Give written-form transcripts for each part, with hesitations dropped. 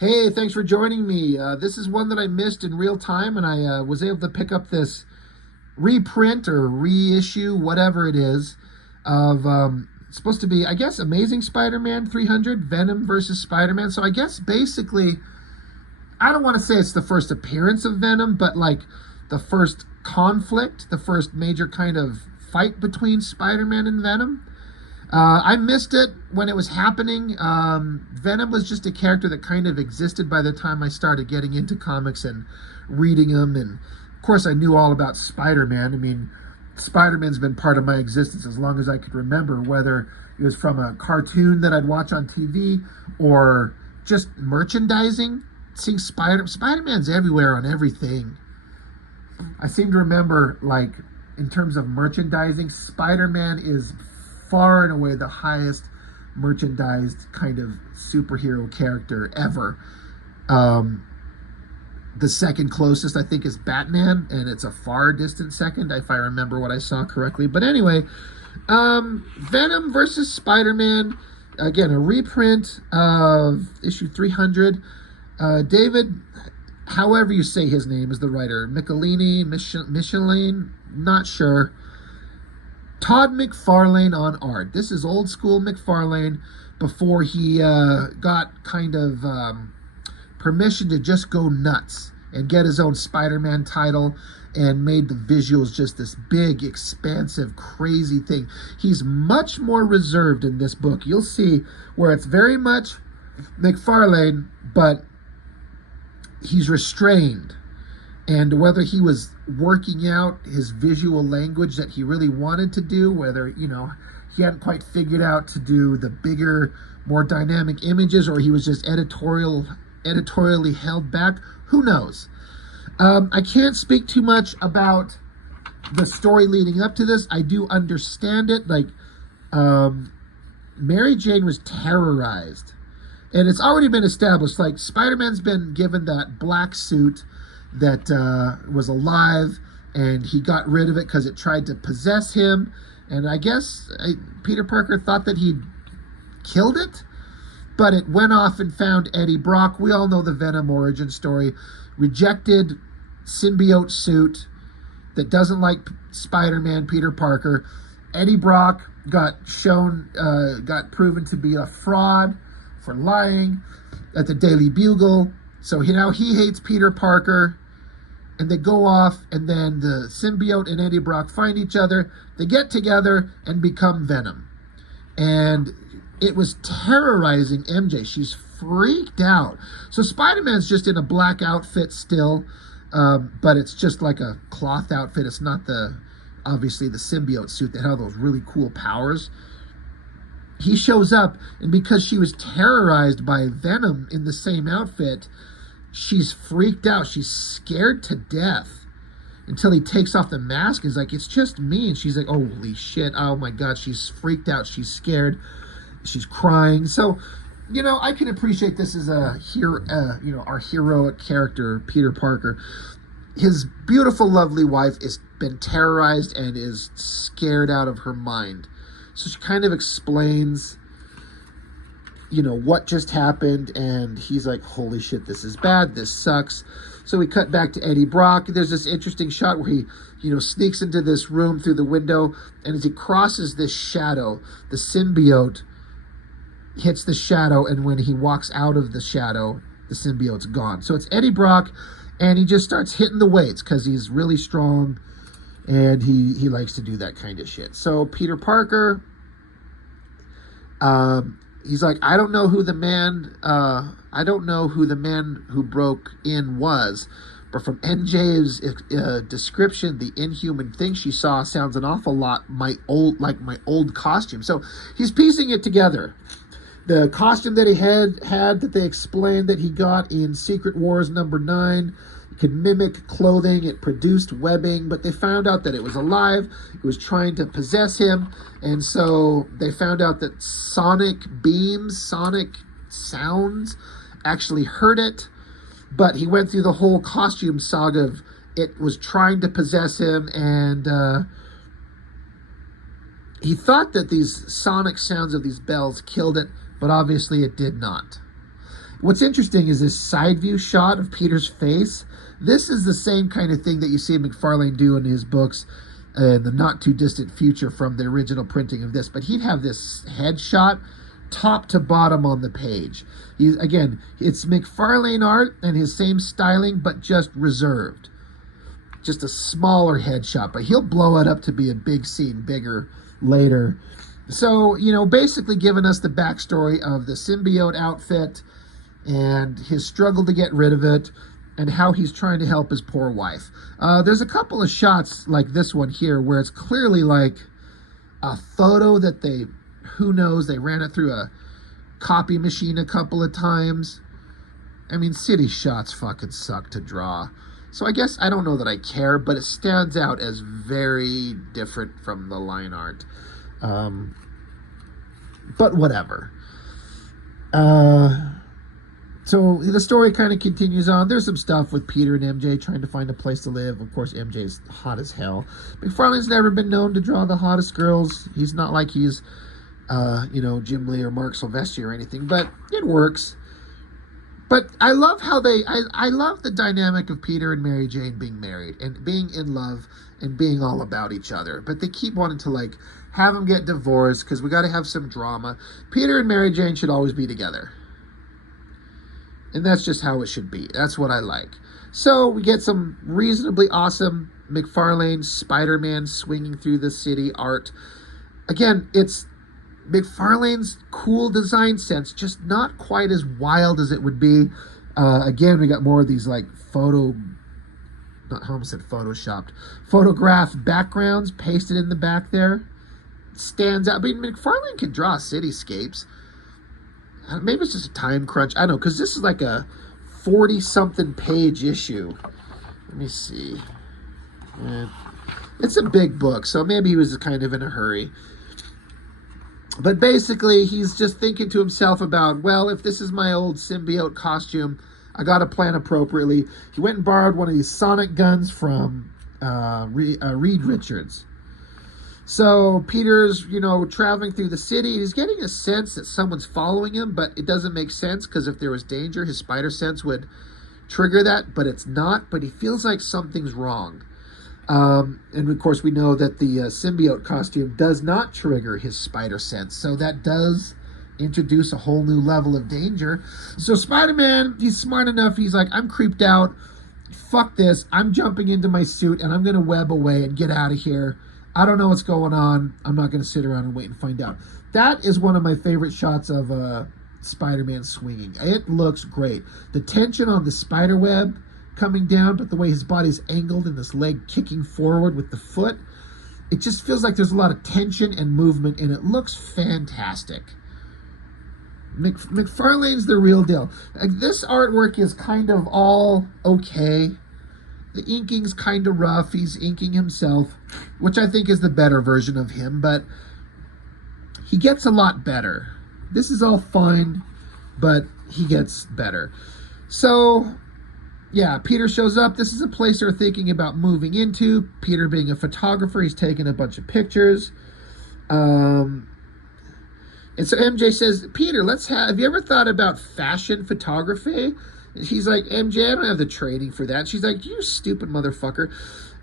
Hey, thanks for joining me. This is one that I missed in real time, and I was able to pick up this reprint or reissue, whatever it is, of it's supposed to be, I guess, Amazing Spider-Man 300, Venom versus Spider-Man. So I guess basically, I don't want to say it's the first appearance of Venom, but like the first conflict, the first major kind of fight between Spider-Man and Venom. I missed it when it was happening. Venom was just a character that kind of existed by the time I started getting into comics and reading them. And of course, I knew all about Spider-Man. I mean, Spider-Man's been part of my existence as long as I could remember, whether it was from a cartoon that I'd watch on TV or just merchandising. Seeing Spider-Man's everywhere on everything. I seem to remember, like, in terms of merchandising, Spider-Man is far and away the highest merchandised kind of superhero character ever. Um, the second closest, I think, is Batman, and it's a far distant second, if I remember what I saw correctly. But anyway, Venom versus Spider-Man, again, a reprint of issue 300. David, however you say his name, is the writer. Michelin, not sure. Todd McFarlane on art. This is old school McFarlane before he got kind of permission to just go nuts and get his own Spider-Man title and made the visuals just this big, expansive, crazy thing. He's much more reserved in this book. You'll see where it's very much McFarlane, but he's restrained. And whether he was working out his visual language that he really wanted to do, whether, he hadn't quite figured out to do the bigger, more dynamic images, or he was just editorially held back, who knows? I can't speak too much about the story leading up to this. I do understand it. Like, Mary Jane was terrorized. And it's already been established, like, Spider-Man's been given that black suit that was alive, and he got rid of it because it tried to possess him. And I guess Peter Parker thought that he'd killed it, but it went off and found Eddie Brock. We all know the Venom origin story. Rejected symbiote suit that doesn't like Spider-Man, Peter Parker. Eddie Brock got proven to be a fraud for lying at the Daily Bugle. So now he hates Peter Parker, and they go off, and then the symbiote and Eddie Brock find each other. They get together and become Venom. And it was terrorizing MJ. She's freaked out. So Spider-Man's just in a black outfit still, but it's just like a cloth outfit. It's not obviously the symbiote suit that had those really cool powers. He shows up, and because she was terrorized by Venom in the same outfit, she's freaked out. She's scared to death until he takes off the mask. He's like, it's just me. And she's like, holy shit. Oh my God. She's freaked out. She's scared. She's crying. So, I can appreciate this as a hero, our heroic character, Peter Parker. His beautiful, lovely wife has been terrorized and is scared out of her mind. So she kind of explains, what just happened, and he's like, holy shit, this is bad, this sucks. So we cut back to Eddie Brock. There's this interesting shot where he, sneaks into this room through the window, and as he crosses this shadow, the symbiote hits the shadow, and when he walks out of the shadow, the symbiote's gone. So it's Eddie Brock, and he just starts hitting the weights because he's really strong, and he likes to do that kind of shit. So Peter Parker, he's like, I don't know who the man who broke in was, but from NJ's description, the inhuman thing she saw sounds an awful lot like my old costume. So he's piecing it together. The costume that he had that they explained that he got in Secret Wars #9. It could mimic clothing, it produced webbing, but they found out that it was alive, it was trying to possess him, and so they found out that sonic beams, sonic sounds actually hurt it, but he went through the whole costume saga of it was trying to possess him, and he thought that these sonic sounds of these bells killed it, but obviously it did not. What's interesting is this side view shot of Peter's face. This is the same kind of thing that you see McFarlane do in his books in the not too distant future from the original printing of this. But he'd have this headshot top to bottom on the page. Again, it's McFarlane art and his same styling, but just reserved. Just a smaller headshot, but he'll blow it up to be a big scene, bigger later. So, basically giving us the backstory of the symbiote outfit and his struggle to get rid of it and how he's trying to help his poor wife. There's a couple of shots like this one here where it's clearly like a photo that they ran it through a copy machine a couple of times. I mean, city shots fucking suck to draw. So I guess I don't know that I care, but it stands out as very different from the line art. But whatever. So the story kind of continues on. There's some stuff with Peter and MJ trying to find a place to live. Of course, MJ's hot as hell. McFarlane's never been known to draw the hottest girls. He's not like he's, Jim Lee or Mark Silvestri or anything, but it works. But I love how I love the dynamic of Peter and Mary Jane being married and being in love and being all about each other. But they keep wanting to, have them get divorced because we got to have some drama. Peter and Mary Jane should always be together. And that's just how it should be. That's what I like. So we get some reasonably awesome McFarlane Spider-Man swinging through the city art. Again, it's McFarlane's cool design sense, just not quite as wild as it would be. Again, we got more of these photograph backgrounds pasted in the back there. Stands out. I mean, McFarlane can draw cityscapes. Maybe it's just a time crunch. I don't know, because this is like a 40-something page issue. Let me see. It's a big book, so maybe he was kind of in a hurry. But basically, he's just thinking to himself about, well, if this is my old symbiote costume, I got to plan appropriately. He went and borrowed one of these sonic guns from Reed Richards. So Peter's, traveling through the city. He's getting a sense that someone's following him, but it doesn't make sense because if there was danger, his spider sense would trigger that, but it's not. But he feels like something's wrong. And of course, we know that the symbiote costume does not trigger his spider sense. So that does introduce a whole new level of danger. So Spider-Man, he's smart enough. He's like, I'm creeped out. Fuck this. I'm jumping into my suit and I'm going to web away and get out of here. I don't know what's going on. I'm not going to sit around and wait and find out. That is one of my favorite shots of Spider-Man swinging. It looks great. The tension on the spider web coming down, but the way his body's angled and this leg kicking forward with the foot, it just feels like there's a lot of tension and movement, and it looks fantastic. McFarlane's the real deal. This artwork is kind of all okay. The inking's kind of rough. He's inking himself, which I think is the better version of him, but he gets a lot better. This is all fine, but he gets better. So yeah, Peter shows up. This is a place they're thinking about moving into. Peter being a photographer, he's taking a bunch of pictures. And so MJ says, Peter, have you ever thought about fashion photography? And he's like, MJ, I don't have the training for that. She's like, you stupid motherfucker.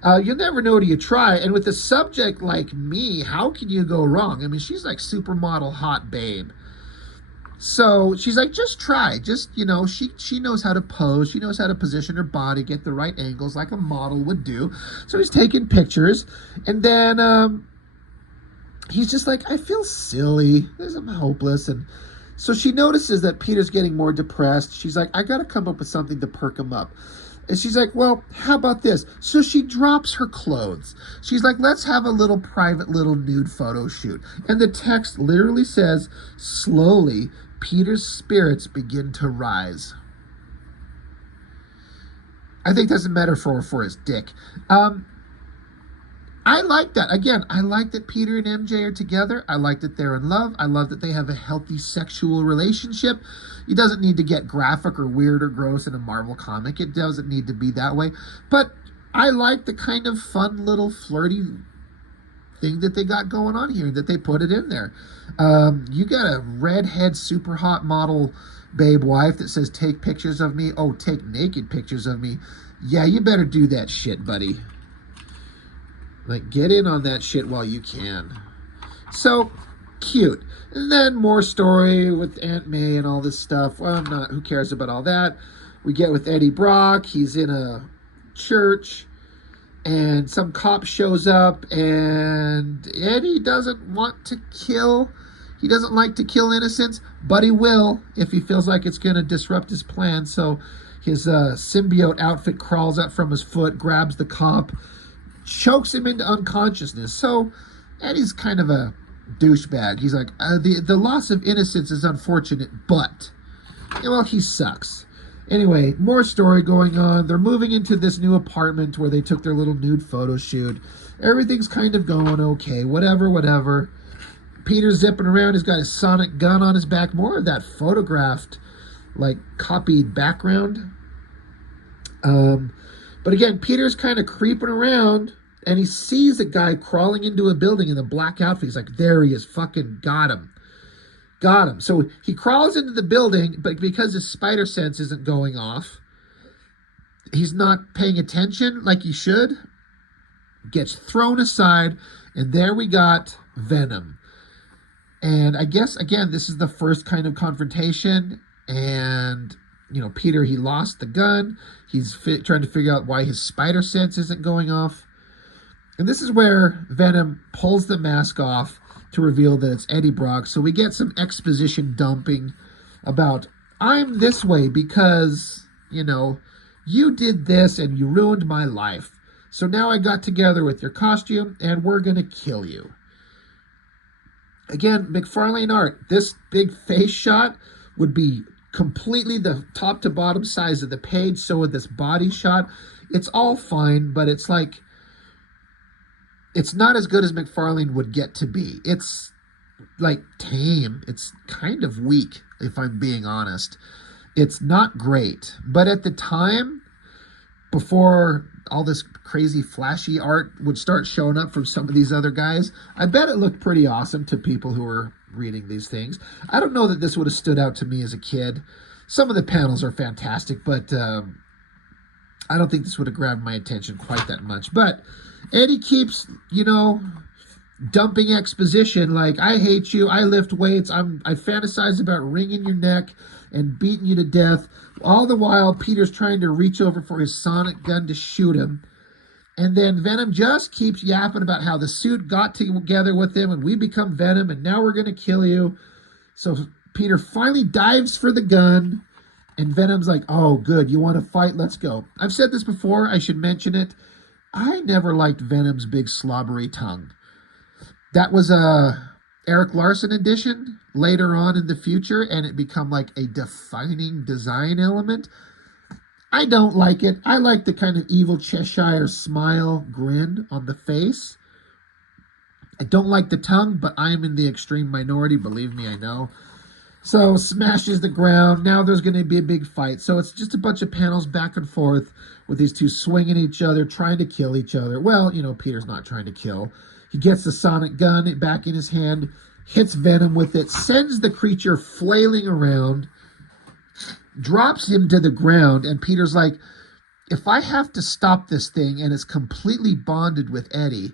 You'll never know till you try. And with a subject like me, how can you go wrong? I mean, she's like supermodel hot babe. So she's like, just try. Just, she knows how to pose. She knows how to position her body, get the right angles like a model would do. So he's taking pictures. And then he's just like, I feel silly. I'm hopeless. And so she notices that Peter's getting more depressed. She's like, I got to come up with something to perk him up. And she's like, well, how about this? So she drops her clothes. She's like, let's have a little private little nude photo shoot. And the text literally says, slowly, Peter's spirits begin to rise. I think that's a metaphor for his dick. I like that. Again, I like that Peter and MJ are together. I like that they're in love. I love that they have a healthy sexual relationship. It doesn't need to get graphic or weird or gross in a Marvel comic. It doesn't need to be that way. But I like the kind of fun little flirty thing that they got going on here, that they put it in there. You got a redhead super hot model babe wife that says, take pictures of me. Oh, take naked pictures of me. Yeah, you better do that shit, buddy. Like, get in on that shit while you can. So, cute. And then more story with Aunt May and all this stuff. Well, who cares about all that? We get with Eddie Brock. He's in a church, and some cop shows up, and Eddie doesn't want to kill. He doesn't like to kill innocents, but he will if he feels like it's going to disrupt his plan. So his symbiote outfit crawls up from his foot, grabs the cop, chokes him into unconsciousness. So Eddie's kind of a douchebag. He's like, the loss of innocence is unfortunate, but, well, he sucks. Anyway, more story going on. They're moving into this new apartment where they took their little nude photo shoot. Everything's kind of going okay. Whatever. Peter's zipping around. He's got his sonic gun on his back. More of that photographed, like, copied background. But again, Peter's kind of creeping around, and he sees a guy crawling into a building in a black outfit. He's like, there he is. Fucking got him. So he crawls into the building, but because his spider sense isn't going off, he's not paying attention like he should, gets thrown aside, and there we got Venom. And I guess, again, this is the first kind of confrontation, and, Peter, he lost the gun. He's trying to figure out why his spider sense isn't going off. And this is where Venom pulls the mask off to reveal that it's Eddie Brock. So we get some exposition dumping about, I'm this way because, you did this and you ruined my life. So now I got together with your costume and we're going to kill you. Again, McFarlane art. This big face shot would be completely the top to bottom size of the page. So with this body shot, it's all fine, but it's like, it's not as good as McFarlane would get to be. It's like tame. It's kind of weak, if I'm being honest. It's not great. But at the time, before all this crazy flashy art would start showing up from some of these other guys, I bet it looked pretty awesome to people who were reading these things. I don't know that this would have stood out to me as a kid. Some of the panels are fantastic, but I don't think this would have grabbed my attention quite that much. But Eddie keeps, dumping exposition like, I hate you, I lift weights, I fantasize about wringing your neck and beating you to death. All the while, Peter's trying to reach over for his sonic gun to shoot him. And then Venom just keeps yapping about how the suit got together with him and we become Venom and now we're going to kill you. So Peter finally dives for the gun and Venom's like, oh, good, you want to fight? Let's go. I've said this before, I should mention it. I never liked Venom's big slobbery tongue. That was a Eric Larson edition later on in the future, and it become like a defining design element. I don't like it. I like the kind of evil Cheshire smile grin on the face. I don't like the tongue, but I am in the extreme minority. Believe me, I know. So smashes the ground. Now there's going to be a big fight. So it's just a bunch of panels back and forth with these two swinging each other, trying to kill each other. Well, Peter's not trying to kill. He gets the sonic gun back in his hand, hits Venom with it, sends the creature flailing around, drops him to the ground, and Peter's like, if I have to stop this thing and it's completely bonded with Eddie,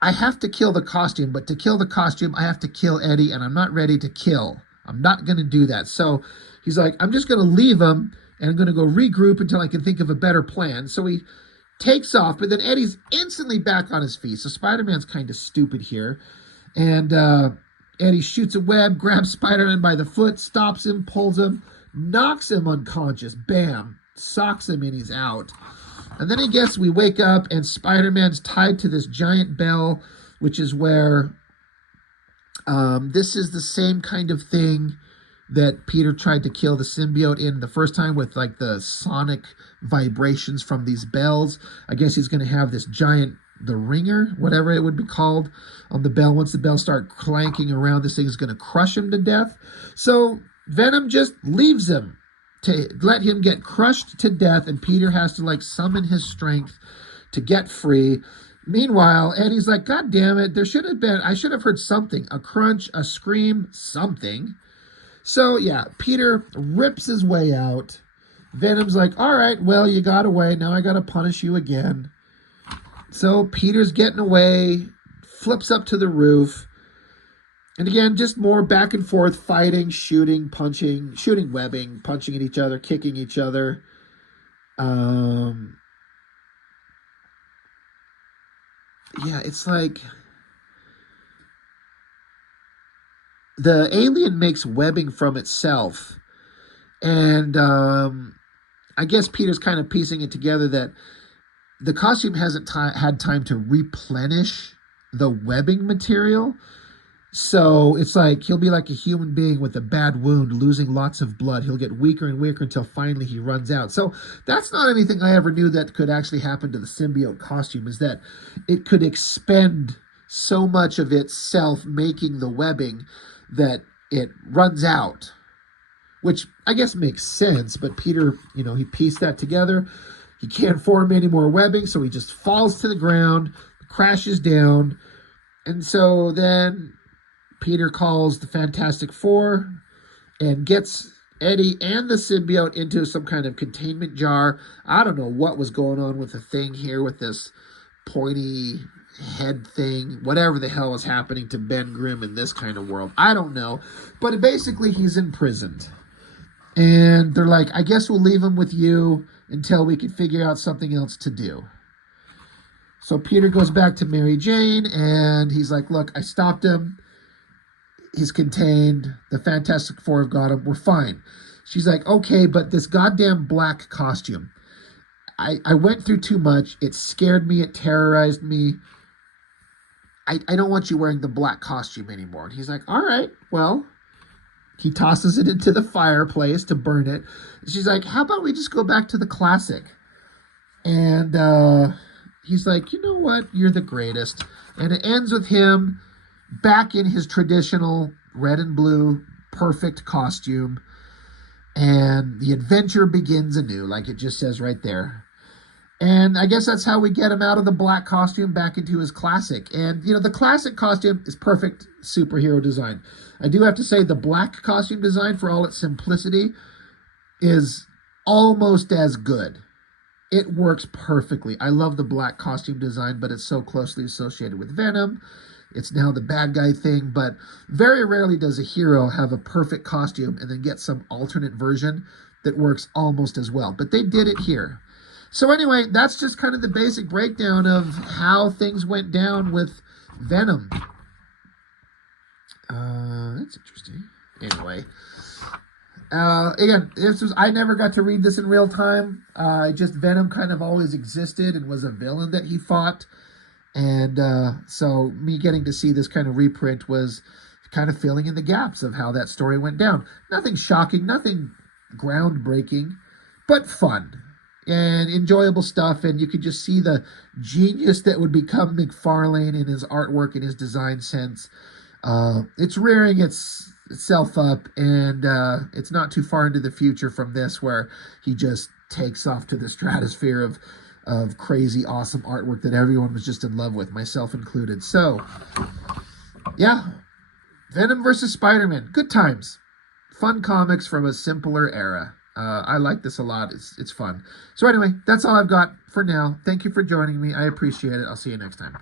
I have to kill the costume, but to kill the costume, I have to kill Eddie, and I'm not ready to kill. I'm not going to do that. So he's like, I'm just going to leave him, and I'm going to go regroup until I can think of a better plan. So he takes off, but then Eddie's instantly back on his feet. So Spider-Man's kind of stupid here. And Eddie shoots a web, grabs Spider-Man by the foot, stops him, pulls him, knocks him unconscious. Bam. Socks him, and he's out. And then I guess we wake up and Spider-Man's tied to this giant bell, which is where this is the same kind of thing that Peter tried to kill the symbiote in the first time with like the sonic vibrations from these bells. I guess he's going to have this giant, the ringer, whatever it would be called, on the bell. Once the bells start clanking around, this thing is going to crush him to death. So Venom just leaves him to let him get crushed to death, and Peter has to like summon his strength to get free. Meanwhile, Eddie's like, God damn it, I should have heard something, a crunch, a scream, something. So, yeah, Peter rips his way out. Venom's like, all right, well, you got away. Now I got to punish you again. So Peter's getting away, flips up to the roof. And again, just more back and forth, fighting, shooting, punching, shooting webbing, punching at each other, kicking each other. Yeah, it's like the alien makes webbing from itself. And I guess Peter's kind of piecing it together that the costume hasn't had time to replenish the webbing material. So it's like he'll be like a human being with a bad wound, losing lots of blood. He'll get weaker and weaker until finally he runs out. So that's not anything I ever knew that could actually happen to the symbiote costume, is that it could expend so much of itself making the webbing that it runs out, which I guess makes sense. But Peter, he pieced that together. He can't form any more webbing, so he just falls to the ground, crashes down. And so then Peter calls the Fantastic Four and gets Eddie and the symbiote into some kind of containment jar. I don't know what was going on with the thing here with this pointy head thing, whatever the hell was happening to Ben Grimm in this kind of world. I don't know. But basically he's imprisoned. And they're like, I guess we'll leave him with you until we can figure out something else to do. So Peter goes back to Mary Jane and he's like, look, I stopped him. He's contained. The Fantastic Four have got him. We're fine. She's like, okay, but this goddamn black costume. I went through too much. It scared me. It terrorized me. I don't want you wearing the black costume anymore. And he's like, all right, well. He tosses it into the fireplace to burn it. She's like, how about we just go back to the classic? And he's like, you know what? You're the greatest. And it ends with him back in his traditional red and blue perfect costume. And the adventure begins anew, like it just says right there. And I guess that's how we get him out of the black costume back into his classic. And, the classic costume is perfect superhero design. I do have to say the black costume design, for all its simplicity, is almost as good. It works perfectly. I love the black costume design, but it's so closely associated with Venom. It's now the bad guy thing, but very rarely does a hero have a perfect costume and then get some alternate version that works almost as well. But they did it here. So anyway, that's just kind of the basic breakdown of how things went down with Venom. That's interesting. Anyway, again, I never got to read this in real time. Just Venom kind of always existed and was a villain that he fought. And so me getting to see this kind of reprint was kind of filling in the gaps of how that story went down. Nothing shocking, nothing groundbreaking, but fun and enjoyable stuff. And you could just see the genius that would become McFarlane in his artwork and his design sense. It's rearing itself up, and it's not too far into the future from this where he just takes off to the stratosphere of crazy, awesome artwork that everyone was just in love with, myself included. So, yeah, Venom versus Spider-Man. Good times. Fun comics from a simpler era. I like this a lot. It's fun. So anyway, that's all I've got for now. Thank you for joining me. I appreciate it. I'll see you next time.